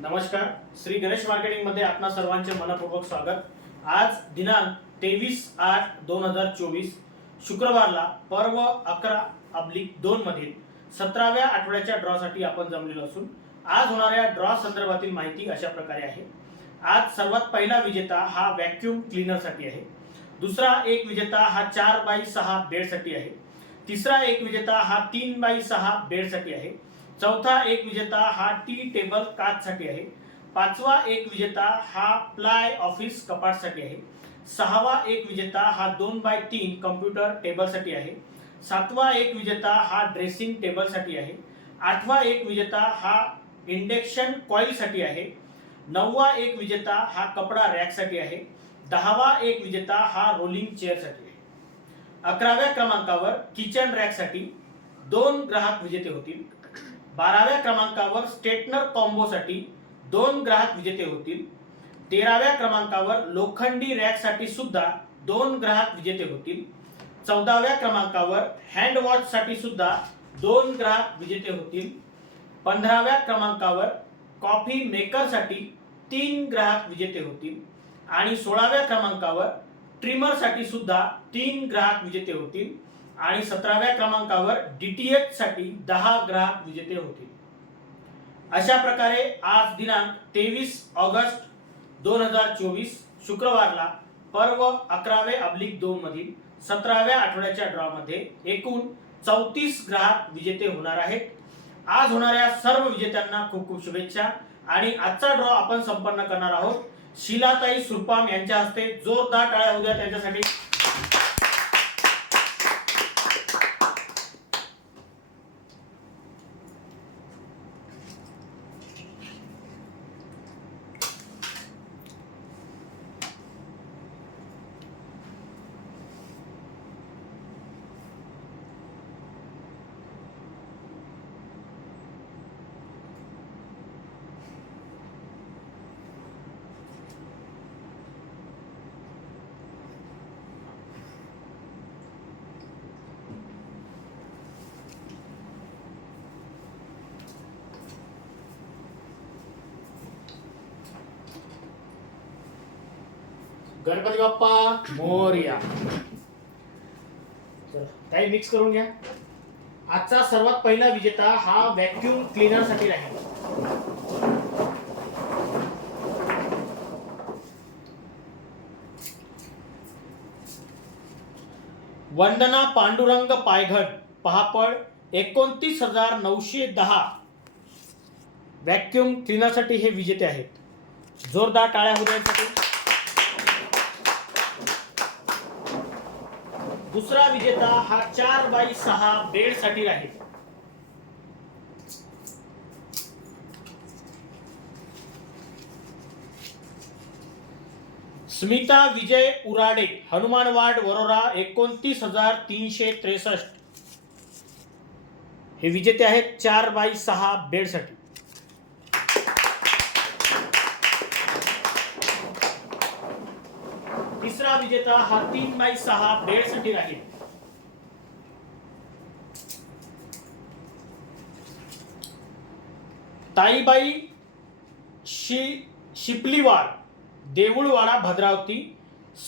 नमस्कार. श्री गणेश मार्केटिंगमध्ये आपणा सर्वांचे मनपूर्वक स्वागत. आज दिनांक तेवीस आठ दोन हजार चोवीस शुक्रवारला पर्व अकरा अब्लिक दोन मधील सतराव्या आठवड्याच्या ड्रॉसाठी आपण जमलेलो असून आज होणाऱ्या ड्रॉ संदर्भातील माहिती अशा प्रकारे आहे. आज सर्वात पहिला विजेता हा व्हॅक्यूम क्लिनरसाठी आहे. दुसरा एक विजेता हा चार बाय सहा बेडसाठी आहे. तिसरा एक विजेता हा तीन बाय सहा बेडसाठी आहे. चौथा एक विजेता हा टी टेबल काचसाठी आहे. पाचवा एक विजेता हा प्लाय ऑफिस कपाटसाठी आहे. सहावा एक विजेता हा दोन बाय तीन कम्प्युटर टेबलसाठी आहे. सातवा एक विजेता हा ड्रेसिंग टेबलसाठी आहे. आठवा एक विजेता हा इंडेक्शन कॉईलसाठी आहे. नववा एक विजेता हा कपडा रॅकसाठी आहे. दहावा एक विजेता हा रोलिंग चेअरसाठी आहे. अकराव्या क्रमांकावर किचन रॅकसाठी दोन ग्राहक विजेते होतील. बाराव्या क्रमांकावर स्टेटनर कॉम्बोसाठी दोन ग्राहक विजेते होतील. तेराव्या क्रमांकावर लोखंडी रॅकसाठी सुद्धा दोन ग्राहक विजेते होतील. चौदाव्या क्रमांकावर हँड वॉचसाठी सुद्धा दोन ग्राहक विजेते होतील. पंधराव्या क्रमांकावर कॉफी मेकरसाठी तीन ग्राहक विजेते होतील. आणि सोळाव्या क्रमांकावर ट्रिमरसाठी सुद्धा तीन ग्राहक विजेते होतील. आणि सतराव्या क्रमांकावर डीटीएच साठी दहा ग्राहक विजेते होतील अशा प्रकारे आज दिनांक तेवीस ऑगस्ट दोन हजार चोवीस शुक्रवारला पर्व अकरावे अब्लिक दोन मधील सतराव्या आठवड्याच्या ड्रॉ मध्ये एकूण चौतीस ग्राहक विजेते होणार आहेत. आज होणाऱ्या सर्व विजेत्यांना खूप खूप शुभेच्छा आणि आजचा ड्रॉ आपण संपन्न करणार आहोत. शिलाताई सुरपाम यांच्या हस्ते जोरदार टाळ्या उद्या त्यांच्यासाठी. गणपती बाप्पा मोर्या काही मिक्स करून घ्या. आजचा सर्वात पहिला विजेता हा व्हॅक्यूम क्लीनरसाठी राहील. वंदना पांडुरंग पायघट पहापड एकोणतीस हजार नऊशे दहा. व्हॅक्युम क्लिनरसाठी हे विजेते आहेत. जोरदार टाळ्या होण्यासाठी दुसरा विजेता हा चार बाय सहा बेडसाठी राहील. स्मिता विजय उराडे हनुमानवाड वरोरा एकोणतीस हजार तीनशे त्रेसष्ट. हे विजेते आहेत चार बाय सहा बेडसाठी. साठी विजेता हा तीन बाय सहा बेडसाठी राहील. ताईबाई शि शिपलीवाड देऊळवाडा भद्रावती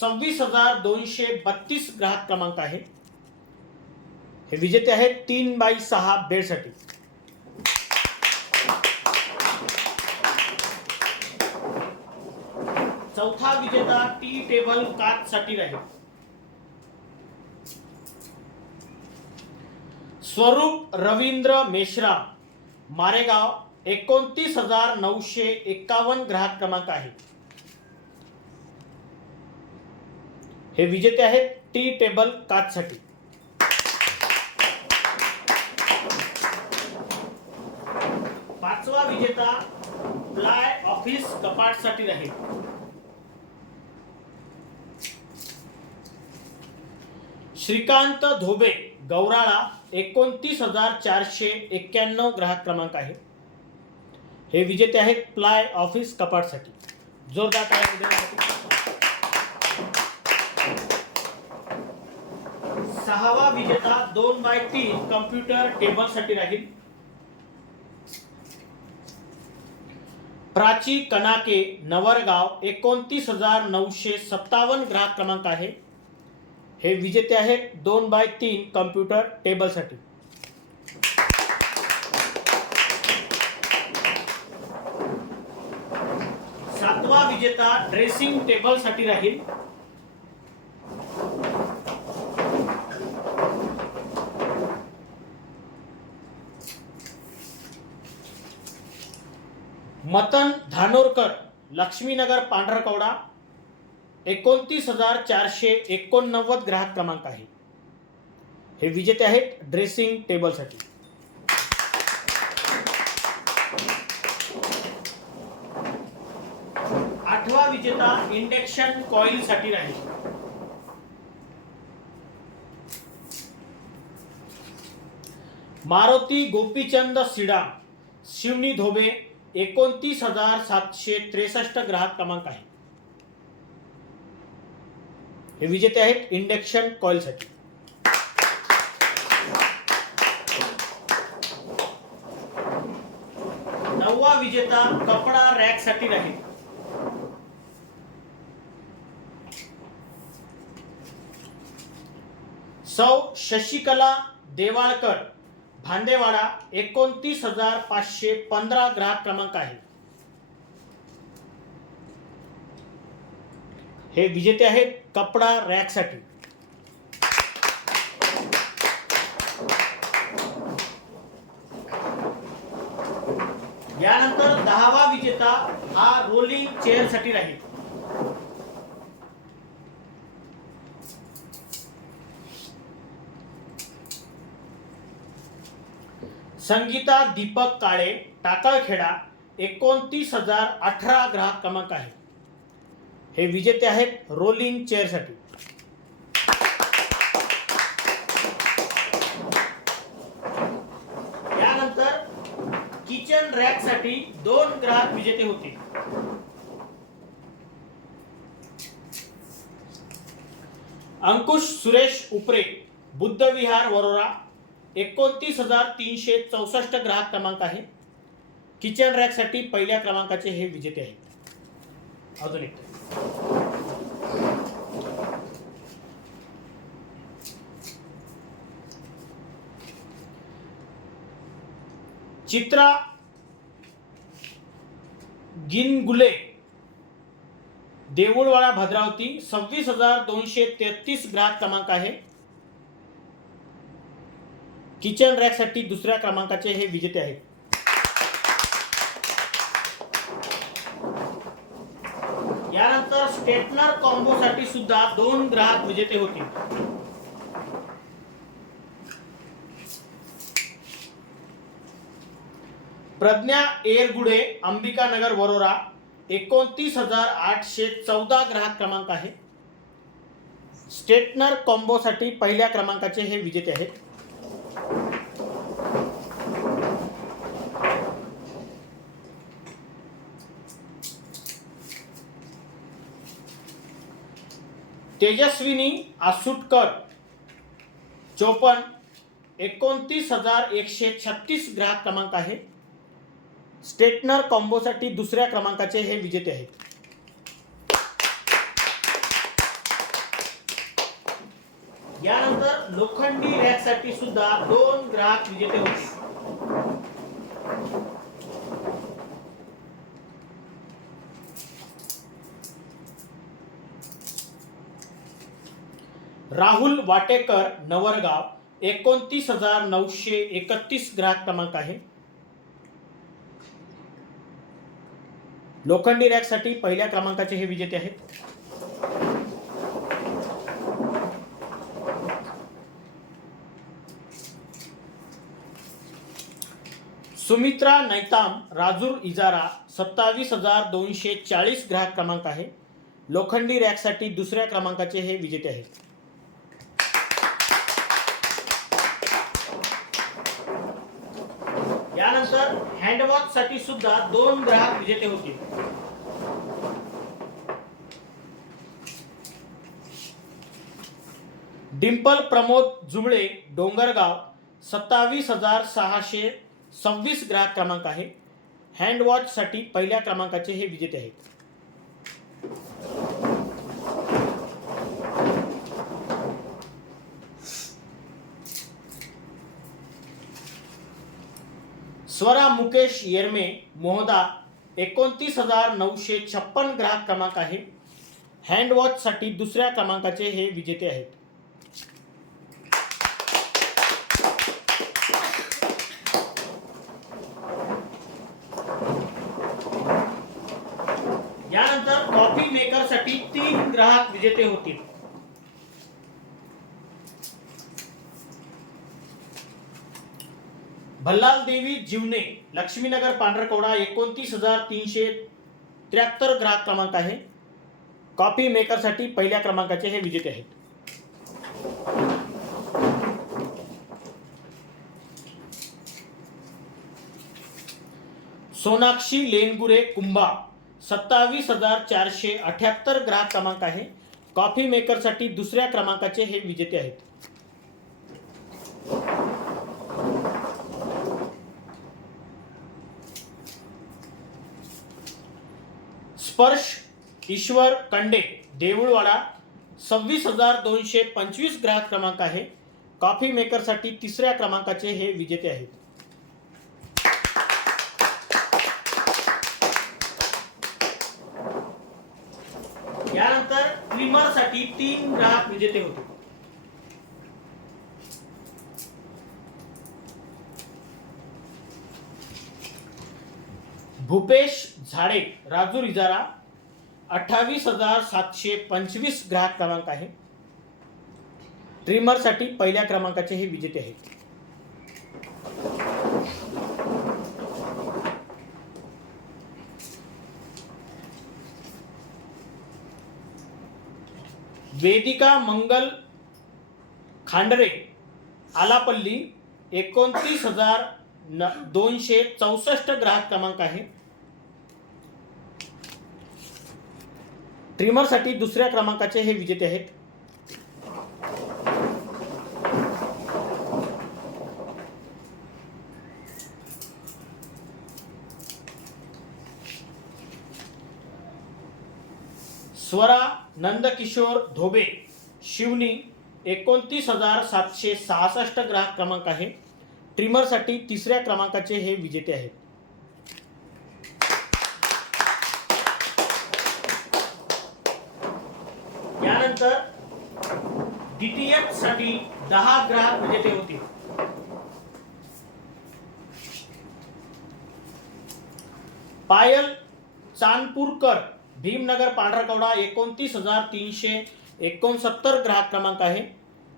सव्वीस हजार दोनशे बत्तीस ग्राहक क्रमांक आहे. हे विजेते आहेत तीन बाय सहा बेडसाठी चौथा विजेता टी टेबल काच साठी राहील स्वरूप रवींद्र मेश्राम मारेगाव एकोणतीस हजार नऊशे एकावन्न ग्राहक क्रमांक आहे. हे विजेते आहेत टी टेबल काच साठी पाचवा विजेता प्लाय ऑफिस कपाटसाठी राहील श्रीकांत धोबे गौराळा एकोणतीस हजार चारशे एक्क्याण्णव ग्राहक क्रमांक आहे. हे विजेते आहेत प्लाय ऑफिस कपाटसाठी. जोरदार सहावा विजेता दोन बाय तीन कम्प्युटर टेबलसाठी राहील. प्राची कनाके नवरगाव एकोणतीस हजार नऊशे सत्तावन्न ग्राहक क्रमांक आहे. हे विजेते आहेत दोन बाय तीन कम्प्युटर टेबलसाठी सातवा विजेता ड्रेसिंग टेबलसाठी राहील. मतन धानोरकर लक्ष्मीनगर पांढरकवडा एकोणतीस हजार चारशे एकोणनव्वद ग्राहक क्रमांक आहे. हे विजेते आहेत ड्रेसिंग टेबलसाठी आठवा विजेता इंडक्शन कॉईल साठी राहील. मारुती गोपीचंद सिडा शिवनी धोबे एकोणतीस हजार सातशे त्रेसष्ट ग्राहक क्रमांक आहे. हे विजेते आहेत इंडक्शन कॉईलसाठी. नववा विजेता कपडा रॅकसाठी राहील सौ शशिकला देवाळकर भांदेवाडा एकोणतीस हजार पाचशे पंधरा ग्राहक क्रमांक आहे. हे विजेते आहेत कपडा रॅकसाठी. यानंतर दहावा विजेता हा रोलिंग चेअरसाठी राहील. संगीता दीपक काळे टाकळखेडा एकोणतीस हजार अठरा ग्राहक क्रमांक आहे हे विजेते आहेत रोलिंग चेअरसाठी. यानंतर किचन रॅकसाठी दोन ग्राहक विजेते होते. अंकुश सुरेश उपरे बुद्ध विहार वरोरा एकोणतीस हजार तीनशे चौसष्ट ग्राहक क्रमांक आहे. किचन रॅकसाठी पहिल्या क्रमांकाचे हे विजेते आहेत. अजून एक. चित्रा गिनगुले देऊळवाडा भद्रावती सव्वीस हजार दोनशे तेहतीस ग्राहक क्रमांक आहे. किचन रॅकसाठी दुसऱ्या क्रमांकाचे हे विजेते आहेत. यानंतर स्टेटनर कॉम्बो साठी सुद्धा दोन ग्राहक विजेते होतील प्रज्ञा एरगुडे अंबिकानगर वरोरा एकोणतीस हजार आठशे चौदा ग्राहक क्रमांक आहे. स्टेटनर कॉम्बोसाठी पहिल्या क्रमांकाचे हे विजेते आहेत. तेजस्विनी आसुटकर चोपन्न एकोणतीस हजार एकशे छत्तीस ग्राहक क्रमांक आहे. स्टेटनर कॉम्बोसाठी दुसऱ्या क्रमांकाचे हे विजेते आहेत. यानंतर लोखंडी रॅकसाठी सुद्धा दोन ग्राहक विजेते होते. राहुल वाटेकर नवरगाव एकोणतीस हजार नऊशे एकतीस ग्राहक क्रमांक आहे. लोखंडी रॅकसाठी पहिल्या क्रमांकाचे हे विजेते आहेत. सुमित्रा नैताम राजूर इजारा सत्तावीस हजार दोनशे चाळीस ग्राहक क्रमांक आहे. लोखंडी रॅकसाठी दुसऱ्या क्रमांकाचे हे विजेते आहेत. त्यानंतर हँडवॉच साठी सुद्धा दोन ग्राहक विजेते होतील डिंपल प्रमोद जुमळे डोंगरगाव सत्तावीस हजार सहाशे सव्वीस ग्राहक क्रमांक आहे. हँडवॉचसाठी पहिल्या क्रमांकाचे हे विजेते आहेत. स्वरा मुकेश येरमे मोहदा एकोणतीस हजार नऊशे छप्पन ग्राहक क्रमांक आहे. हँडवॉचसाठी दुसऱ्या क्रमांकाचे हे विजेते आहेत. यानंतर कॉफी मेकरसाठी तीन ग्राहक विजेते होतील. भल्लाल देवी जीवने लक्ष्मीनगर पांढरकवडा एकोणतीस हजार तीनशे त्र्याहत्तर ग्राहक क्रमांक आहे. कॉफी मेकरसाठी पहिल्या क्रमांकाचे हे विजेते आहेत. सोनाक्षी लेनगुरे कुंभा सत्तावीस हजार चारशे अठ्याहत्तर ग्राहक क्रमांक आहे. कॉफी मेकरसाठी दुसऱ्या क्रमांकाचे हे विजेते आहेत. स्पर्श ईश्वर कंडे देऊळवाडा सव्वीस हजार दोनशे पंचवीस ग्राहक क्रमांक आहे. कॉफी मेकरसाठी तिसऱ्या क्रमांकाचे हे विजेते आहेत. यानंतर क्लिमरसाठी तीन ग्राहक विजेते होते. भूपेश झाडे. राजूर इजारा अठ्ठावीस हजार सातशे पंचवीस ग्राहक क्रमांक आहे. ट्रिमरसाठी पहिल्या क्रमांकाचे हे विजेते आहेत. वेदिका मंगल खांडरे आलापल्ली एकोणतीस हजार न दोनशे चौसष्ट ग्राहक क्रमांक आहे. ट्रिमरसाठी दुसऱ्या क्रमांकाचे हे विजेते आहेत. स्वरा नंदकिशोर धोबे शिवनी एकोणतीस हजार सातशे सहासष्ट ग्राहक क्रमांक आहे. ट्रिमरसाठी तिसऱ्या क्रमांकाचे हे विजेते आहेत यानंतर डीटीएफसाठी दहा ग्राहक विजेते म्हणजे होतील. पायल चांदपूरकर भीमनगर पांढरकवडा एकोणतीस हजार तीनशे एकोणसत्तर ग्राहक क्रमांक आहे.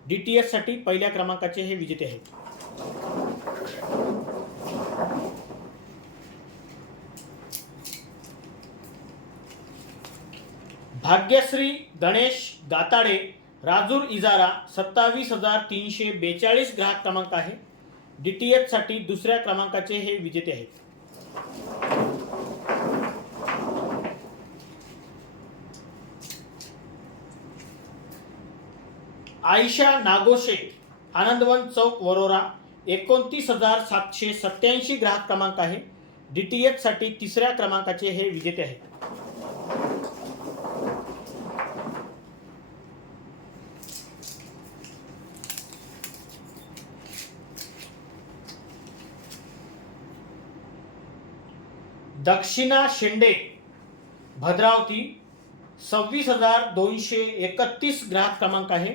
डीटीएससाठी पहिल्या क्रमांकाचे हे विजेते आहेत. भाग्यश्री गणेश गाताडे राजूर इजारा सत्तावीस हजार तीनशे बेचाळीस ग्राहक क्रमांक आहे. डीटीएच साठी दुसऱ्या क्रमांकाचे हे विजेते आहेत. आयशा नागोशे आनंदवन चौक वरोरा एकोणतीस हजार सातशे सत्याऐंशी ग्राहक क्रमांक आहे. डीटीएच साठी तिसऱ्या क्रमांकाचे हे विजेते आहेत. दक्षिणा शेंडे भद्रावती सव्वीस हजार दोनशे एकतीस ग्राहक क्रमांक आहे.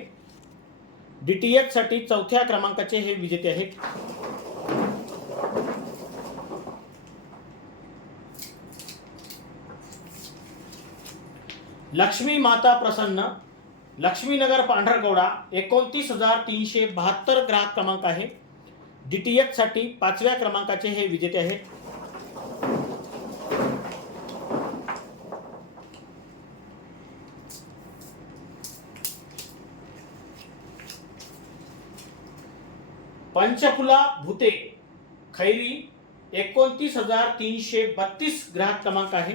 डी टी साठी चौथ्या क्रमांकाचे हे विजेते आहेत. लक्ष्मी माता प्रसन्न लक्ष्मीनगर पांढरगौडा एकोणतीस हजार तीनशे बहात्तर ग्राहक क्रमांक आहे. डी टी साठी पाचव्या क्रमांकाचे हे विजेते आहेत. पंचफुला भूते. खैरी एकोणतीस हजार तीनशे बत्तीस ग्राहक क्रमांक आहे.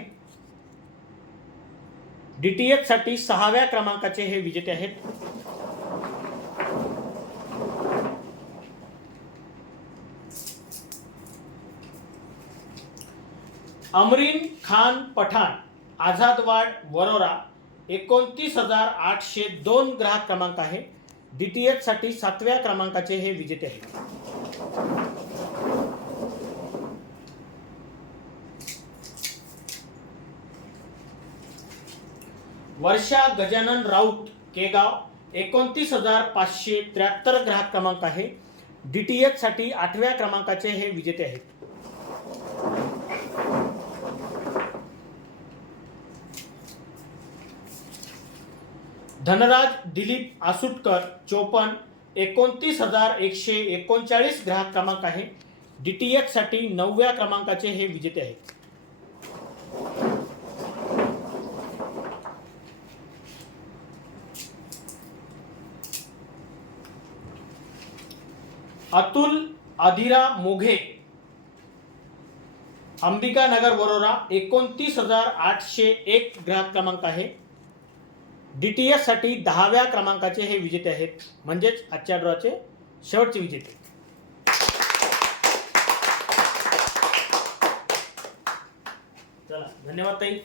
डीटीएच साठी सहाव्या क्रमांकाचे हे विजेते आहेत. अमरीन खान पठाण आझादवाड वरोरा एकोणतीस हजार आठशे दोन ग्राहक क्रमांक आहे. डी टी साठी सातव्या क्रमांकाचे हे विजेते आहेत. वर्षा गजानन राऊत केगाव एकोणतीस हजार पाचशे त्र्याहत्तर ग्राहक क्रमांक आहे. डी टी साठी आठव्या क्रमांकाचे हे विजेते आहेत. धनराज दिलीप आसुटकर चोपन्न एकोणतीस हजार एकशे एकोणचाळीस ग्राहक क्रमांक आहे. डी टी एच साठी नवव्या क्रमांकाचे हे विजेते आहेत. अतुल आधिरा मोघे अंबिका नगर वरोरा एकोणतीस हजार आठशे एक ग्राहक क्रमांक आहे. डी टी साठी दहाव्या क्रमांकाचे हे विजेते आहेत. म्हणजेच आजच्या ड्रॉचे शेवटचे विजेते. चला धन्यवाद ताई.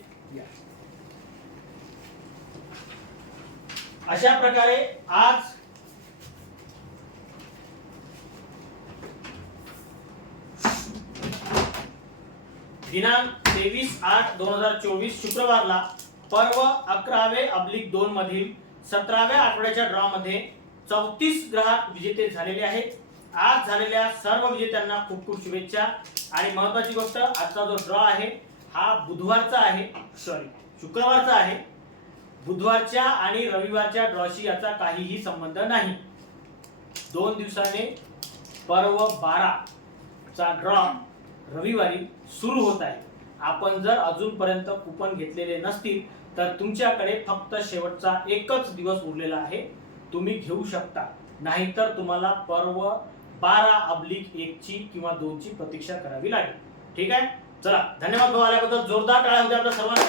अशा प्रकारे आज दिनांक तेवीस आठ दोन हजार चोवीस शुक्रवारला पर्व अकरावे अब्लिक दोन मधील सतराव्या आठवड्याच्या ड्रॉ मध्ये चौतीस ग्राहक विजेते झालेले आहेत. आज झालेल्या सर्व विजेत्यांना खूप खूप शुभेच्छा. आणि महत्वाची गोष्ट आजचा जो ड्रॉ आहे हा बुधवारचा आहे. सॉरी शुक्रवारचा आहे. बुधवारच्या आणि रविवारच्या ड्रॉशी याचा काहीही संबंध नाही. दोन दिवसाने पर्व बारा चा ड्रॉ रविवारी सुरू होत आहे. आपण जर अजूनपर्यंत कुपन घेतलेले नसतील तर तुमच्याकडे फक्त शेवटचा एकच दिवस उरलेला आहे. तुम्ही घेऊ शकता. नाहीतर तुम्हाला पर्व बारा अब्लिक एक ची किंवा दोन ची प्रतीक्षा करावी लागेल. ठीक आहे? चला धन्यवाद भाऊ आल्याबद्दल. जोरदार टाळ्या होत्या आपल्या सर्वांना